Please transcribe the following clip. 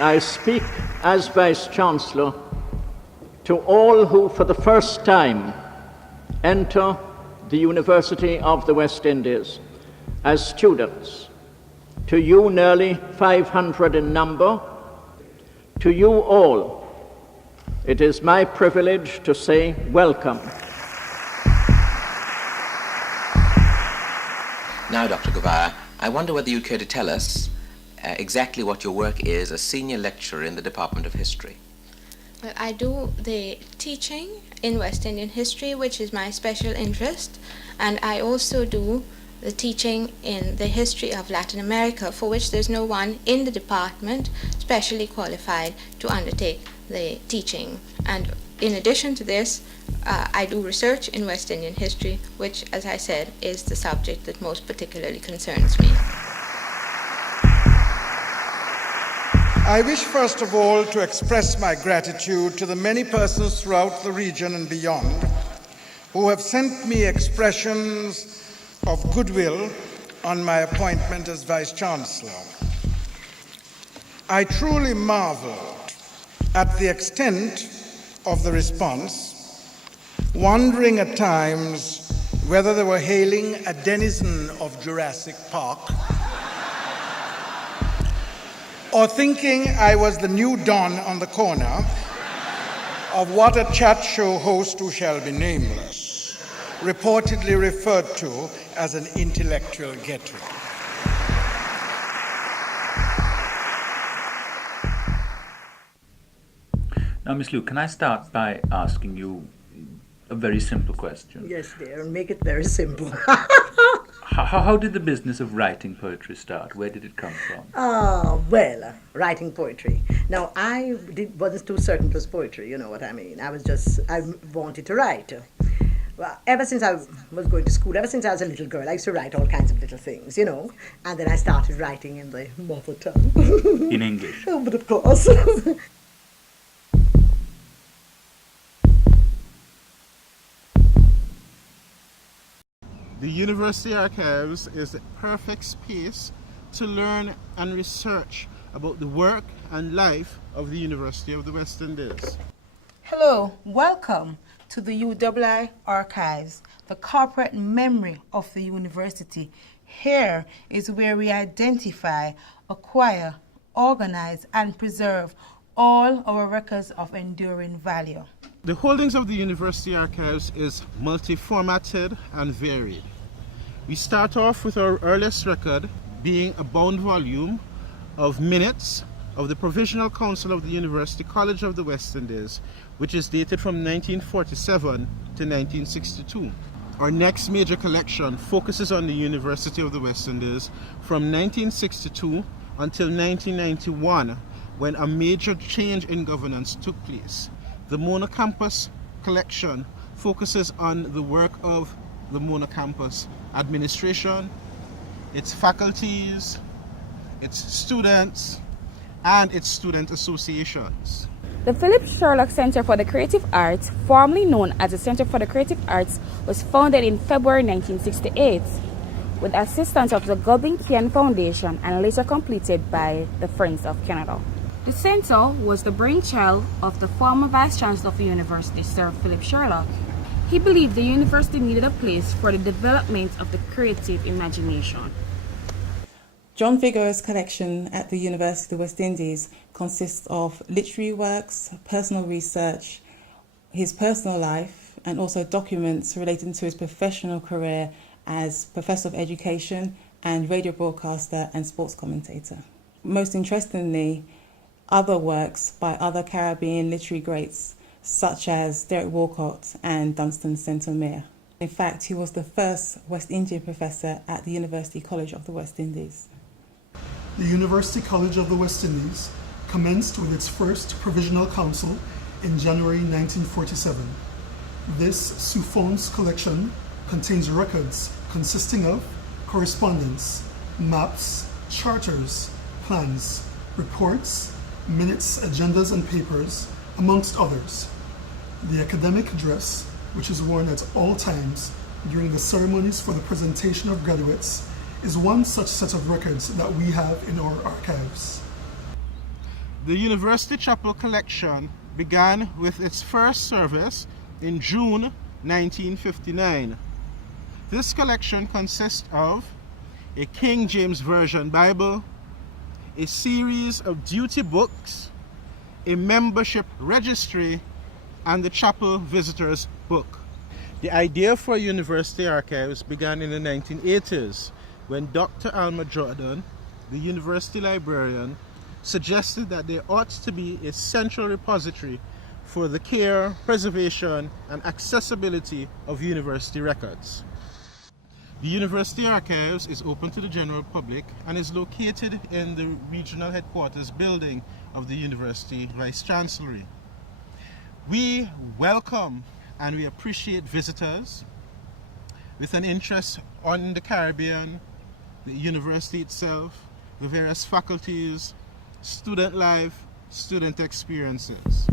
I speak as Vice-Chancellor to all who for the first time enter the University of the West Indies as students. To you, nearly 500 in number, to you all, it is my privilege to say welcome. Now, Dr. Guevara, I wonder whether you'd care to tell us exactly what your work is as senior lecturer in the Department of History. Well, I do the teaching in West Indian history, which is my special interest, and I also do the teaching in the history of Latin America, for which there's no one in the department specially qualified to undertake the teaching. And in addition to this, I do research in West Indian history, which, as I said, is the subject that most particularly concerns me. I wish first of all to express my gratitude to the many persons throughout the region and beyond who have sent me expressions of goodwill on my appointment as Vice-Chancellor. I truly marveled at the extent of the response, wondering at times whether they were hailing a denizen of Jurassic Park or thinking I was the new Don on the corner of what a chat show host who shall be nameless reportedly referred to as an intellectual getaway. Now, Ms. Liu, can I start by asking you a very simple question? Yes, dear, and make it very simple. How did the business of writing poetry start? Where did it come from? Well, writing poetry. Now, wasn't too certain it was poetry, you know what I mean. I wanted to write. Well, ever since I was going to school, ever since I was a little girl, I used to write all kinds of little things, you know. And then I started writing in the mother tongue. In English? Oh, but of course. The University Archives is the perfect space to learn and research about the work and life of the University of the West Indies. Hello, welcome to the UWI Archives, the corporate memory of the university. Here is where we identify, acquire, organize, and preserve all our records of enduring value. The holdings of the University Archives is multi-formatted and varied. We start off with our earliest record being a bound volume of minutes of the Provisional Council of the University College of the West Indies, which is dated from 1947 to 1962. Our next major collection focuses on the University of the West Indies from 1962 until 1991, when a major change in governance took place. The monocampus collection focuses on the work of the monocampus administration, its faculties, its students, and its student associations. The Philip Sherlock Center for the Creative Arts, formerly known as the Center for the Creative Arts, was founded in February 1968 with assistance of the Gulbenkian Foundation and later completed by the Friends of Canada. The center was the brainchild of the former Vice-Chancellor of the University, Sir Philip Sherlock. He believed the university needed a place for the development of the creative imagination. John Figueroa's collection at the University of the West Indies consists of literary works, personal research, his personal life, and also documents relating to his professional career as Professor of Education and radio broadcaster and sports commentator. Most interestingly, other works by other Caribbean literary greats such as Derek Walcott and Dunstan St-Omer. In fact, he was the first West Indian professor at the University College of the West Indies. The University College of the West Indies commenced with its first Provisional Council in January 1947. This Souffon's collection contains records consisting of correspondence, maps, charters, plans, reports, minutes, agendas, and papers, amongst others. The academic dress, which is worn at all times during the ceremonies for the presentation of graduates, is one such set of records that we have in our archives. The University Chapel collection began with its first service in June 1959. This collection consists of a King James Version Bible, a series of duty books, a membership registry, and the chapel visitors book. The idea for University Archives began in the 1980s when Dr. Alma Jordan, the university librarian, suggested that there ought to be a central repository for the care, preservation, and accessibility of university records. The University Archives is open to the general public and is located in the regional headquarters building of the University Vice-Chancellery. We welcome and we appreciate visitors with an interest on the Caribbean, the university itself, the various faculties, student life, student experiences.